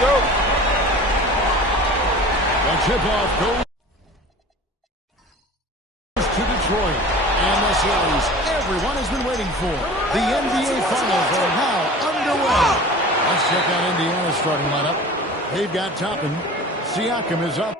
go. The tip-off goes to Detroit. And the series everyone has been waiting for. The NBA Finals are now underway. Let's check out Indiana's starting lineup. They've got Toppin. Siakam is up.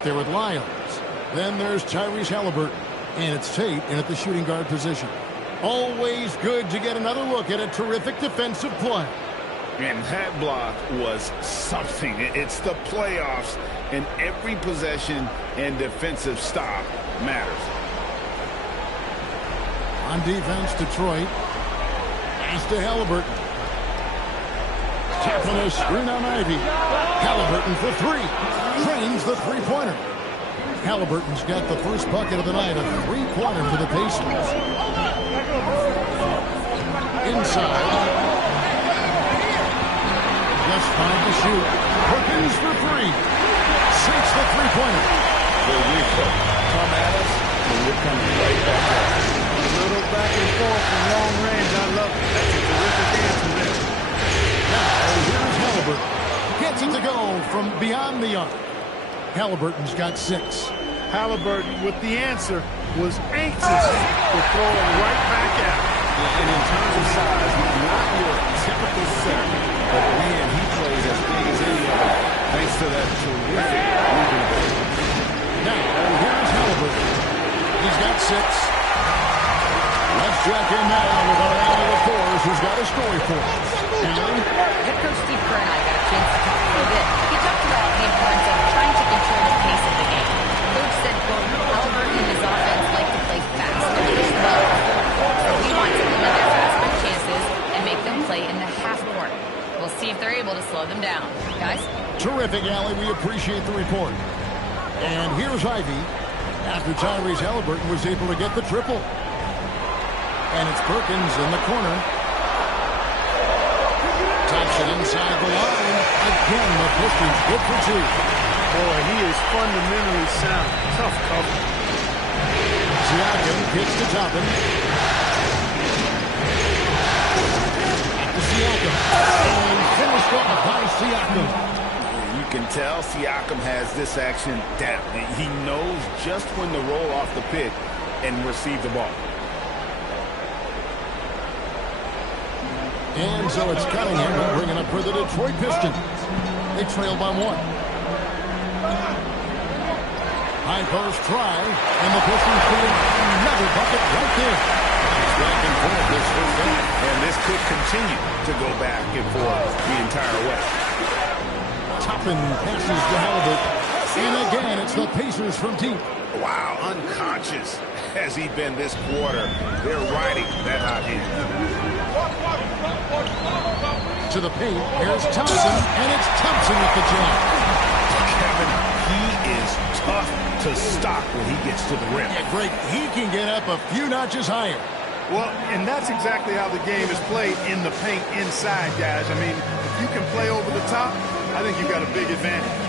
There with Lyons. Then there's Tyrese Halliburton. And it's Tate in at the shooting guard position. Always good to get another look at a terrific defensive play. And that block was something. It's the playoffs, and every possession and defensive stop matters. On defense, Detroit. Pass to Halliburton. Tapping a screen on Ivy. Halliburton for three. Trains the three-pointer. Halliburton's got the first bucket of the night, a three-pointer for the Pacers. Inside. Just fine to shoot. Perkins for three. Sinks the three-pointer. Well, we come at us, and we're coming right back at us. A little back and forth from long range. I love it. That's a terrific answer there. Now, here's Halliburton. Gets it to go from beyond the arc. Halliburton's got 6. Halliburton, with the answer, was anxious to throw it right back out. And in terms of size, not your typical center, but man, he plays as big as any other, thanks to that terrific moving ability. Now, here's Halliburton. He's got 6. Let's check in now with our ally of fours who's got a story for us. Head coach Steve Kerr and I got a chance to talk for a bit. He talked about the importance of trying to control the pace of the game. Coach said, quote, Halliburton and his offense like to play fast and push the ball forward. So we want to limit their fast break chances and make them play in the half court. We'll see if they're able to slow them down. Guys? Terrific, Allie. We appreciate the report. And here's Ivy after Tyrese Halliburton was able to get the triple. And it's Perkins in the corner. Taps it inside the line. Again, the Pistons good for 2. Boy, he is fundamentally sound. Tough cover. Siakam kicks to Toppin. Back to Siakam. And finished off by Siakam. You can tell Siakam has this action down. He knows just when to roll off the pick and receive the ball. And so it's Cunningham bringing up for the Detroit Pistons. They trail by 1. High post try, and the Pistons get another bucket right there. It's back and forth this first half, and this could continue to go back and forth the entire way. Toppin passes to Halliburton. And again, it's the Pacers from deep. Wow, unconscious has he been this quarter. They're riding that hot hand. To the paint, here's Thompson, and it's Thompson with the jam. Kevin, he is tough to stop when he gets to the rim. Yeah, great. He can get up a few notches higher. Well, and that's exactly how the game is played in the paint inside, guys. I mean, if you can play over the top, I think you got a big advantage.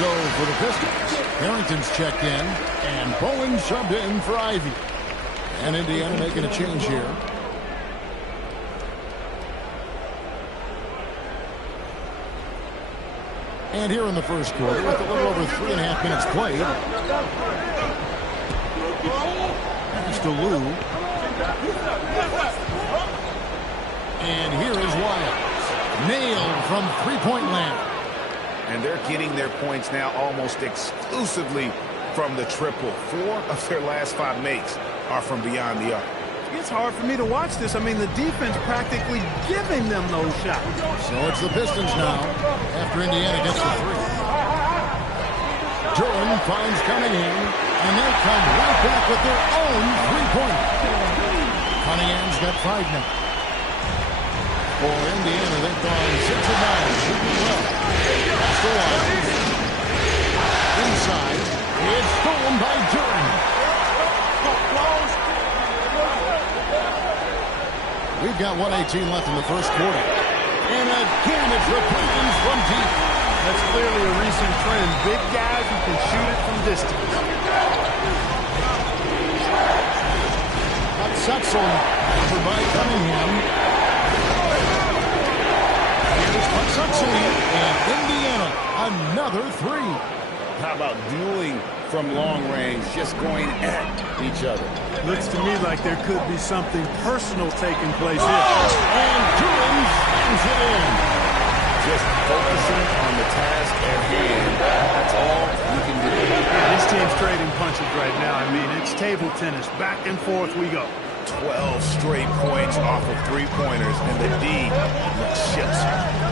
So for the Pistons, Harrington's checked in, and Bowen subbed in for Ivy. And Indiana making a change here. And here in the first quarter, with a little over 3.5 minutes played, pass to Lou. And here is Wiles. Nailed from three-point land. And they're getting their points now almost exclusively from the triple. 4 of their last 5 makes are from beyond the arc. It's hard for me to watch this. I mean, the defense practically giving them those shots. So it's the Pistons now after Indiana gets the 3. Duran finds coming in, and they come right back with their own three-pointer. Cunningham's got 5 now. For Indiana, they've gone 6 of 9, shooting well. That's the one. Inside, it's stolen by Duran. We've got 1:18 left in the first quarter. And again, it's repeating from deep. That's clearly a recent trend. Big guys who can shoot it from distance. Hutchinson, covered by Cunningham. Here's Hutchinson, and Indiana, another 3. How about dueling from long range, just going at each other? Looks to me like there could be something personal taking place here. And Duran slams it in. Just focusing on the task at hand. That's all you can do. This team's trading punches right now. I mean, it's table tennis. Back and forth we go. 12 straight points off of three-pointers, and the D looks just.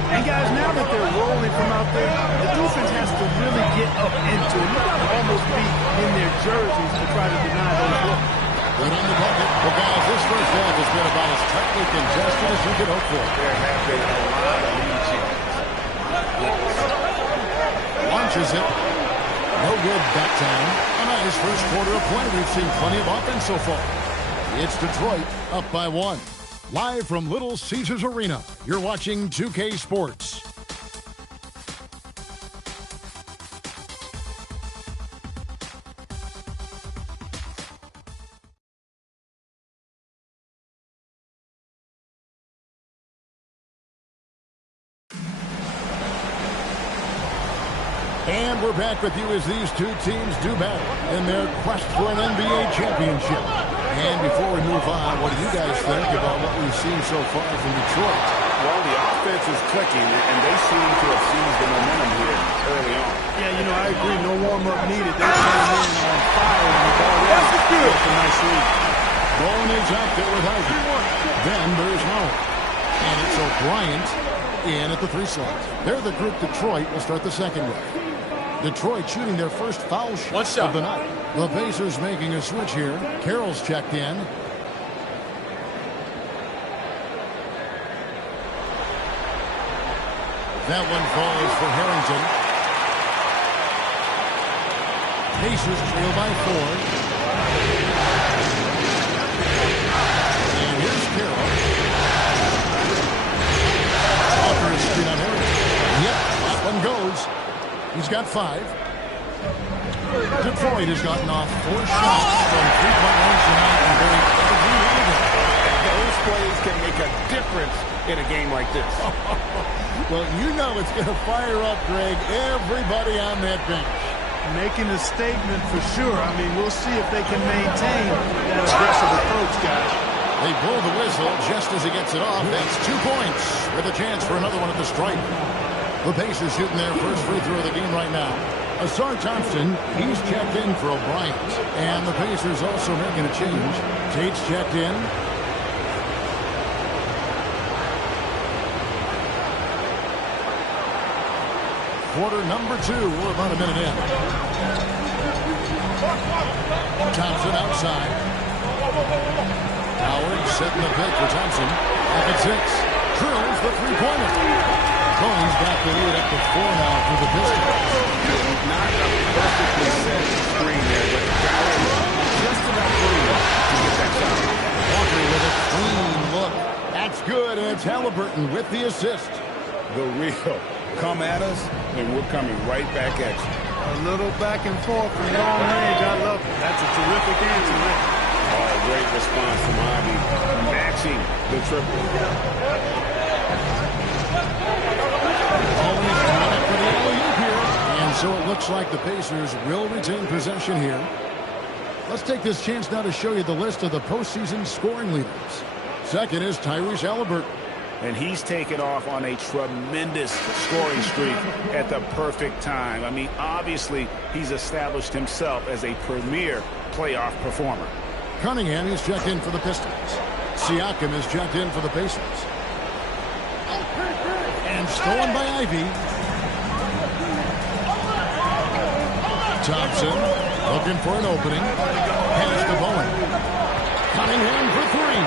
And guys, now that they're rolling from out there, the defense has to really get up into it. You got to almost be in their jerseys to try to deny those looks. Good on the bucket. Well, guys, this first half has been about as tightly congested as you could hope for. There have been a lot of lead changes. Launches it. No good that time. A nice first quarter of play. We've seen plenty of offense so far. It's Detroit up by 1. Live from Little Caesars Arena, you're watching 2K Sports. And we're back with you as these two teams do battle in their quest for an NBA championship. And before we move on, what do you guys think about what we've seen so far from Detroit? Well, the offense is clicking, and they seem to have seized the momentum here early on. Yeah, you know, I agree. No warm-up needed. They came in on fire, and they've already built a nice lead. Bone is out there with Ivy. Then there's Howard. And it's O'Brien in at the 3 slot. They're the group Detroit will start the second with. Detroit shooting their first foul shot of the night. The Pacers making a switch here. Carroll's checked in. That one falls for Harrington. Pacers trail by 4. And here's Carroll. Walker is straight on Harrington. Yep, that one goes. He's got 5. Detroit has gotten off 4 shots from 3-point range tonight and very every one of them. Those plays can make a difference in a game like this. Well, you know it's going to fire up, Greg, everybody on that bench. Making a statement for sure. I mean, we'll see if they can maintain that aggressive approach, guys. They blow the whistle just as he gets it off. That's 2 points with a chance for another one at the stripe. The Pacers shooting their first free throw of the game right now. Asar Thompson, he's checked in for O'Brien. And the Pacers also making a change. Tate's checked in. Quarter number 2. We're about a minute in. Thompson outside. Howard setting the pick for Thompson. Back at 6. Drills the three-pointer. Bones got the lead up to 4 now for the Pistons. Not a perfectly set screen there, but got it just enough room to get that shot. Walker with a clean look. That's good, and it's Halliburton with the assist. The real. Come at us, and we're coming right back at you. A little back and forth from long range. I love it. That's a terrific answer, Rick. Oh, great response from Ivy, matching the triple. Always coming up for the alley-oop. So it looks like the Pacers will retain possession here. Let's take this chance now to show you the list of the postseason scoring leaders. Second is Tyrese Halliburton. And he's taken off on a tremendous scoring streak at the perfect time. I mean, obviously, he's established himself as a premier playoff performer. Cunningham is checked in for the Pistons. Siakam is checked in for the Pacers. And stolen by Ivy. Thompson looking for an opening. Pass to Bowen. Cunningham for three.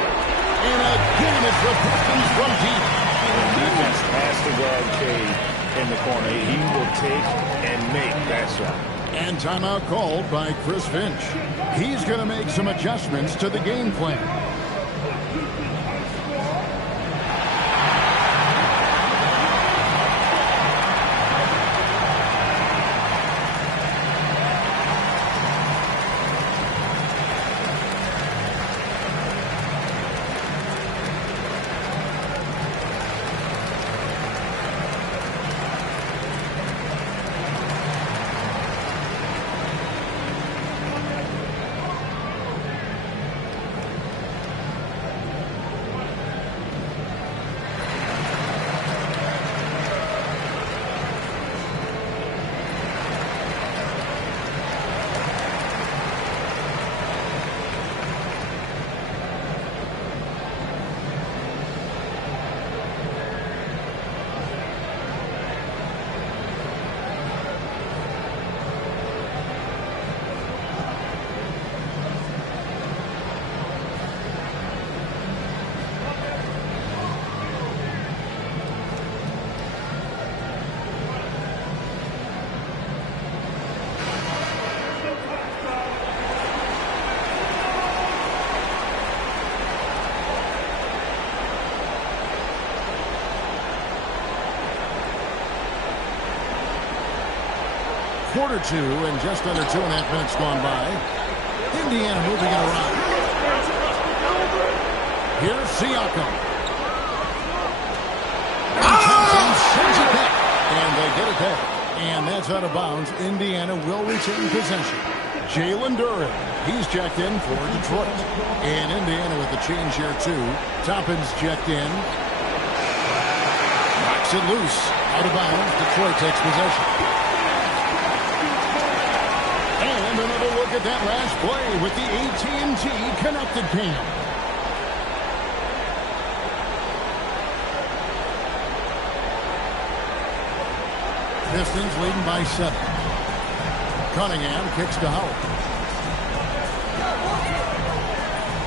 And again, it's the Pistons from deep. The defense has to guard Cade in the corner. He will take and make that shot. And timeout called by Chris Finch. He's going to make some adjustments to the game plan. Quarter two and just under 2.5 minutes gone by. Indiana moving it around. Here's Siakam. And Thompson sends it back. And they get it back. And that's out of bounds. Indiana will retain possession. Jalen Duren. He's checked in for Detroit. And Indiana with the change here too. Toppin's checked in. Knocks it loose. Out of bounds. Detroit takes possession. And another look at that last play with the AT&T connected cam. Pistons leading by 7. Cunningham kicks to Howard.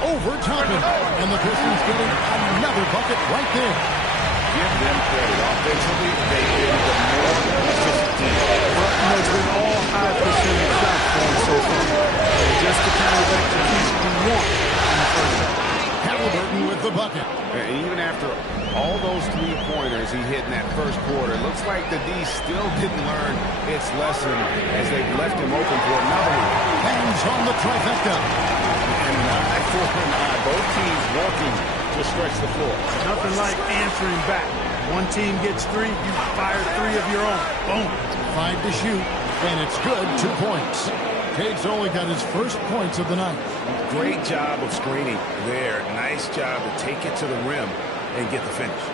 Over Toppin. And the Pistons getting another bucket right there. Give them credit. Offensively, they've been the more consistent team. It's been all high percentage shots for them so far. Just the kind of execution you want in the first half. Halliburton with the bucket. And even after all those three-pointers he hit in that first quarter, it looks like the D still didn't learn its lesson as they've left him open for another one. Hands on the trifecta. And an eye for an eye. Both teams working to stretch the floor. Nothing like answering back. One team gets 3, you fire 3 of your own. Boom. 5 to shoot, and it's good. 2 points. Cade's only got his first points of the night. Great job of screening there. Nice job to take it to the rim and get the finish.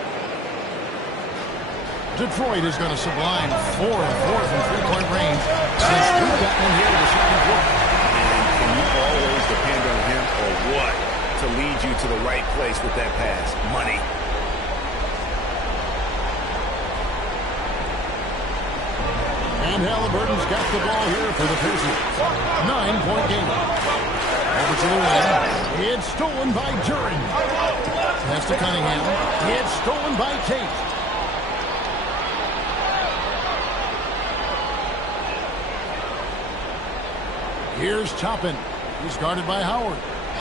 Detroit is going to sublime 4 of 4 from three-point range since we've gotten in here to the second quarter. And can you always depend on him or what to lead you to the right place with that pass? Money. And Halliburton's got the ball here for the Pacers. 9-point game. Over to the rim. It's stolen by Duren. Pass to Cunningham. It's stolen by Tate. Here's Toppin. He's guarded by Howard.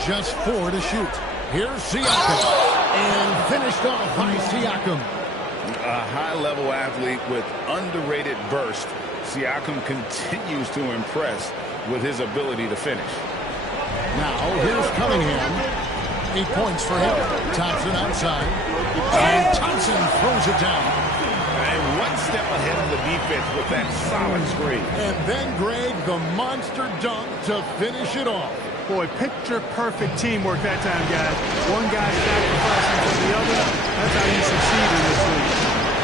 Just 4 to shoot. Here's Siakam. And finished off by Siakam. A high-level athlete with underrated burst. Siakam continues to impress with his ability to finish. Now, here's Cunningham. 8 points for him. Thompson outside. And Thompson throws it down. And one step ahead of the defense with that solid screen. And then, Greg, the monster dunk to finish it off. Boy, picture-perfect teamwork that time, guys. One guy sacrificing for the other. That's how you succeed in this league.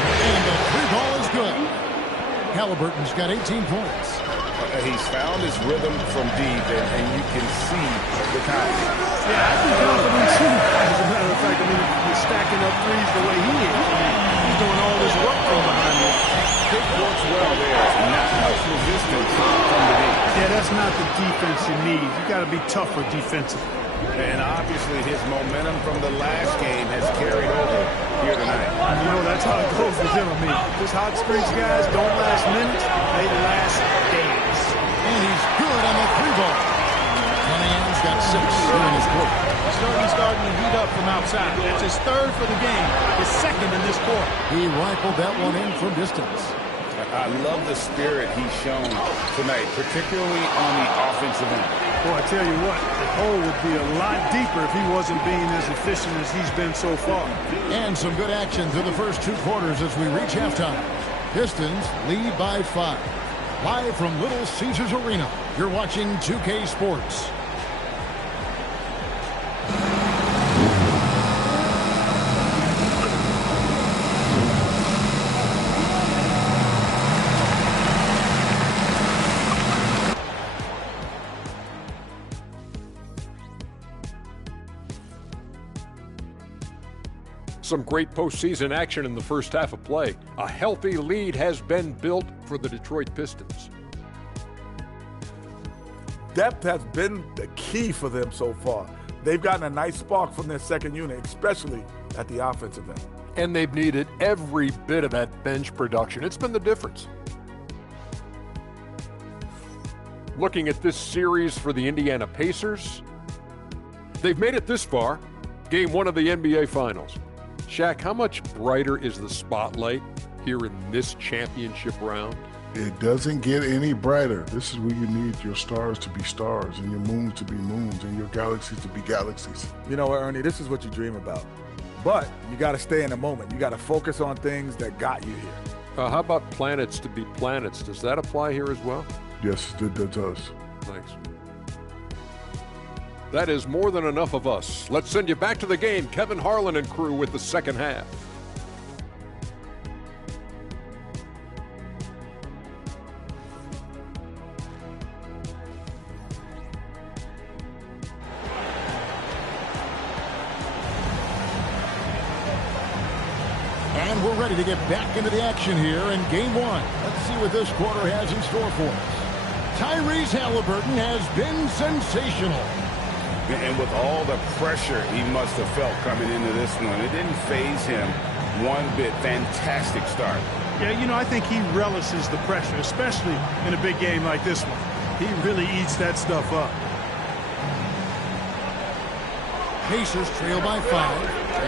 And the free ball is good. Halliburton's got 18 points. He's found his rhythm from deep, and you can see the timing. Yeah, I'd be confident too. As a matter of fact, I mean, he's stacking up threes the way he is. I mean, he's doing all this work from behind him. Pick works well there. Not much resistance from the deep. Yeah, that's not the defense you need. You got to be tougher defensively. And obviously his momentum from the last game has carried over here tonight. You know, that's how it goes with him. I mean, just hot streaks, guys, don't last minutes. They last days. And he's good on the three ball. Cunningham's got 6 in his quarter. Starting to heat up from outside. That's his third for the game, his second in this quarter. He rifled that one in from distance. I love the spirit he's shown tonight, particularly on the offensive end. Boy, I tell you what, the hole would be a lot deeper if he wasn't being as efficient as he's been so far. And some good action through the first 2 quarters as we reach halftime. Pistons lead by 5. Live from Little Caesars Arena, you're watching 2K Sports. Some great postseason action in the first half of play. A healthy lead has been built for the Detroit Pistons. Depth has been the key for them so far. They've gotten a nice spark from their second unit, especially at the offensive end. And they've needed every bit of that bench production. It's been the difference. Looking at this series for the Indiana Pacers, they've made it this far, game 1 of the NBA Finals. Shaq, how much brighter is the spotlight here in this championship round? It doesn't get any brighter. This is where you need your stars to be stars and your moons to be moons and your galaxies to be galaxies. You know what, Ernie, this is what you dream about. But you got to stay in the moment. You got to focus on things that got you here. How about planets to be planets? Does that apply here as well? Yes, it does. Thanks. That is more than enough of us. Let's send you back to the game. Kevin Harlan and crew with the second half. And we're ready to get back into the action here in game 1. Let's see what this quarter has in store for us. Tyrese Halliburton has been sensational. And with all the pressure he must have felt coming into this one, it didn't faze him one bit. Fantastic start. Yeah, you know, I think he relishes the pressure, especially in a big game like this one. He really eats that stuff up. Pacers trail by 5.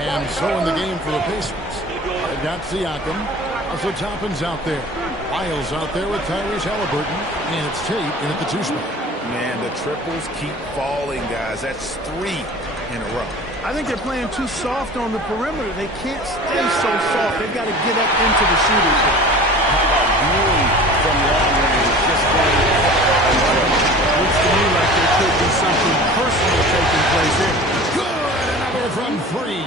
And so in the game for the Pacers. They've got Siakam. Also Toppin's out there. Lyles out there with Tyrese Halliburton. And it's Tate in at the 2 spot. Man, the triples keep falling, guys. That's 3 in a row. I think they're playing too soft on the perimeter. They can't stay so soft. They've got to get up into the shooting. How about Ewing from long range? Just looks to me like there could be something personal taking place here. Good! Another from 3.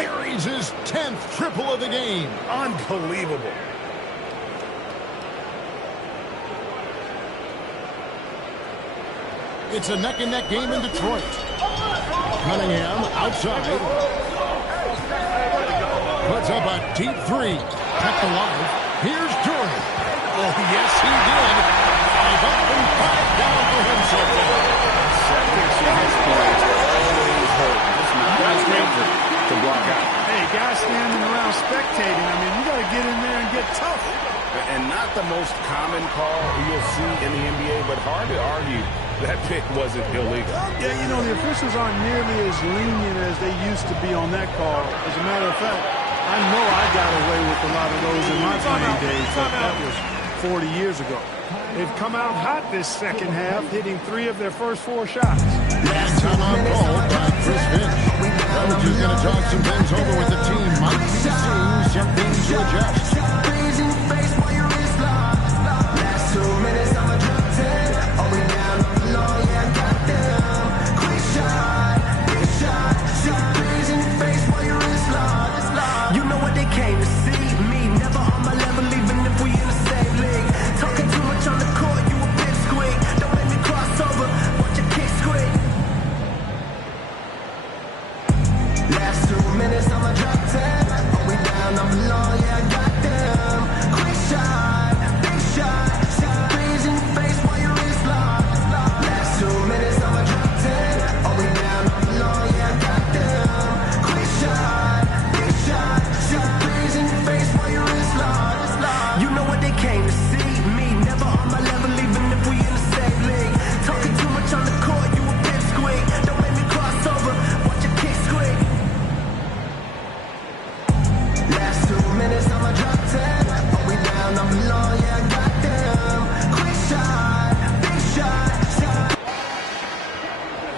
Buries his 10th triple of the game. unbelievable. It's a neck-and-neck game in Detroit. Cunningham outside. Puts up a deep 3. Kept alive. Here's Jordan. Oh, yes, he did. 5 up and 5 down for him so far. Seconds in his points always hurt. Just not danger to block out. Hey, guys standing around spectating. I mean, you got to get in there and get tough. And not the most common call you'll see in the NBA, but hard to argue that pick wasn't illegal. Yeah, you know, the officials aren't nearly as lenient as they used to be on that call. As a matter of fact, I know I got away with a lot of those in my playing days, but that was 40 years ago. They've come out hot this second half, hitting 3 of their first 4 shots. And timeout called by Chris Finch. Coach is going to talk some things over with the team. Might be seeing some things to adjust. minutes, I'ma drop 10. Hold me down, I'm alone, yeah, I got them. Quick shot, big shot. 6 threes in your face while your wrist locked. Last 2 minutes, I'ma drop 10. Hold me down, I'm alone, yeah, I got them. Quick shot, big shot. 6 threes in your face while your wrist locked. You know what they came to see. Me, never on my level, even if we in the same league. Talking too much on the court, you a pipsqueak. Don't make me cross over, watch your kick squeak. Last 2 minutes, I'ma drop 10. Hold me down, I'm alone, yeah, I got them. Quick shot, big shot.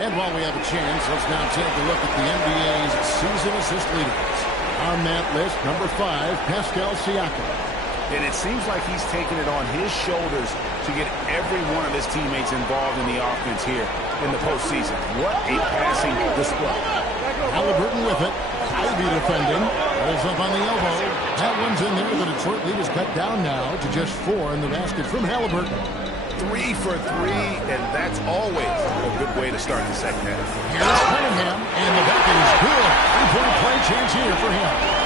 And while we have a chance, let's now take a look at the NBA's season assist leaders. On that list, number 5, Pascal Siakam. And it seems like he's taking it on his shoulders to get every one of his teammates involved in the offense here in the postseason. What a passing display. Halliburton with it. Ivy defending. Rolls up on the elbow. That one's in there. The Detroit lead is cut down now to just 4 in the basket from Halliburton. 3 for 3, and that's always a good way to start the second half. Here's Cunningham, and the bucket is good. 3-point play chance here for him.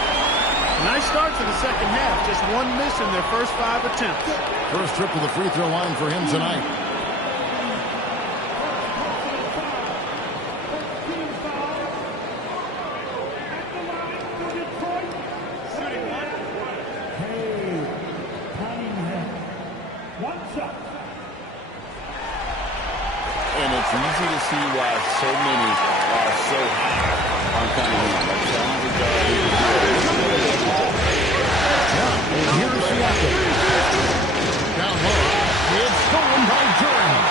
Nice start to the second half. Just 1 miss in their first 5 attempts. First trip to the free throw line for him tonight. And it's easy to see why so many are so high on Cunningham. And here's Siakam. Down low. It's stolen by Jordan.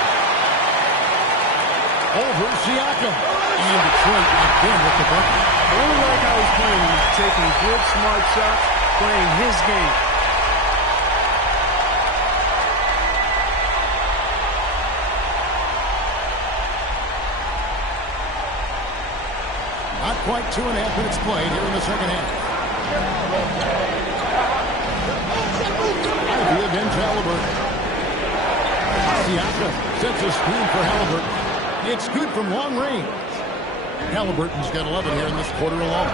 Over Siakam. And Detroit again with the bucket. I really like how he's playing. He's taking good, smart shots, playing his game. Not quite 2.5 minutes played here in the second half. Ivy against Halliburton. Siakam sets a screen for Halliburton. It's good from long range. Halliburton's got 11 here in this quarter alone.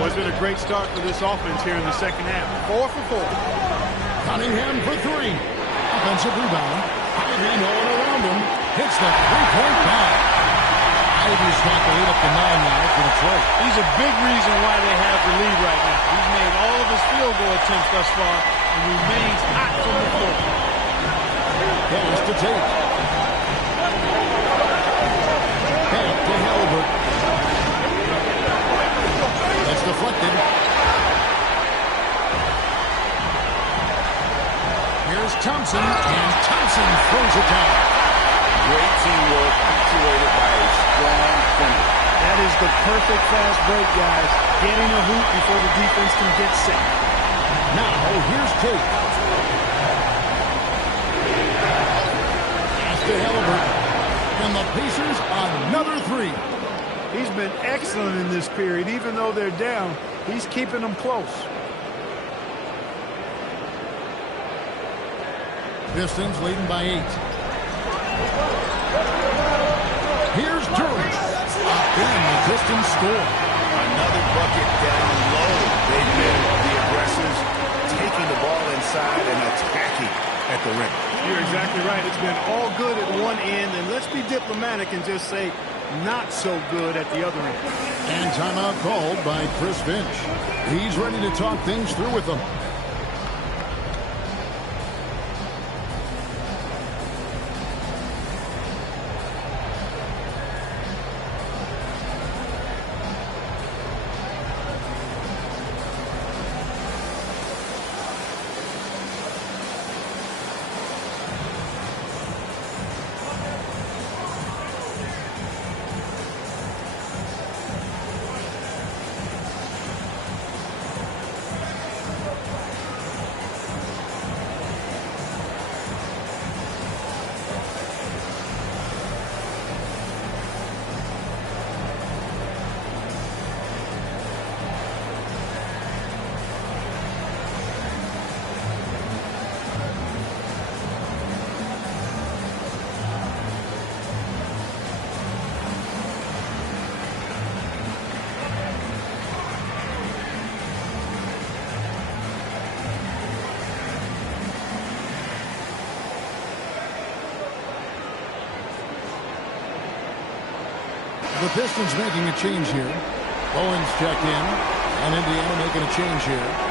Was it a great start for this offense here in the second half? 4 for 4. Cunningham for 3. Offensive rebound. Ivy, no one around him. Hits the three-point ball. Ivy's got the lead up to 9 now for Detroit. He's a big reason why they have the lead right now. He's made all of his field goal attempts thus far and remains hot from the floor. Pass to Tate. Back to Halliburton. That's deflected. Here's Thompson, and Thompson throws it down. Great teamwork punctuated by a strong finish. That is the perfect fast break, guys. Getting a hoop before the defense can get set. Now, here's Tate. Pass to Halliburton. And the Pacers another 3. He's been excellent in this period. Even though they're down, he's keeping them close. Pistons leading by 8. Here's Durant. Again, the Pistons score. Another bucket down low. They've been the aggressors, taking the ball inside and attacking at the rim. You're exactly right. It's been all good at one end, and let's be diplomatic and just say not so good at the other end. And timeout called by Chris Finch. He's ready to talk things through with them. The Pistons making a change here. Owens checked in, and Indiana making a change here.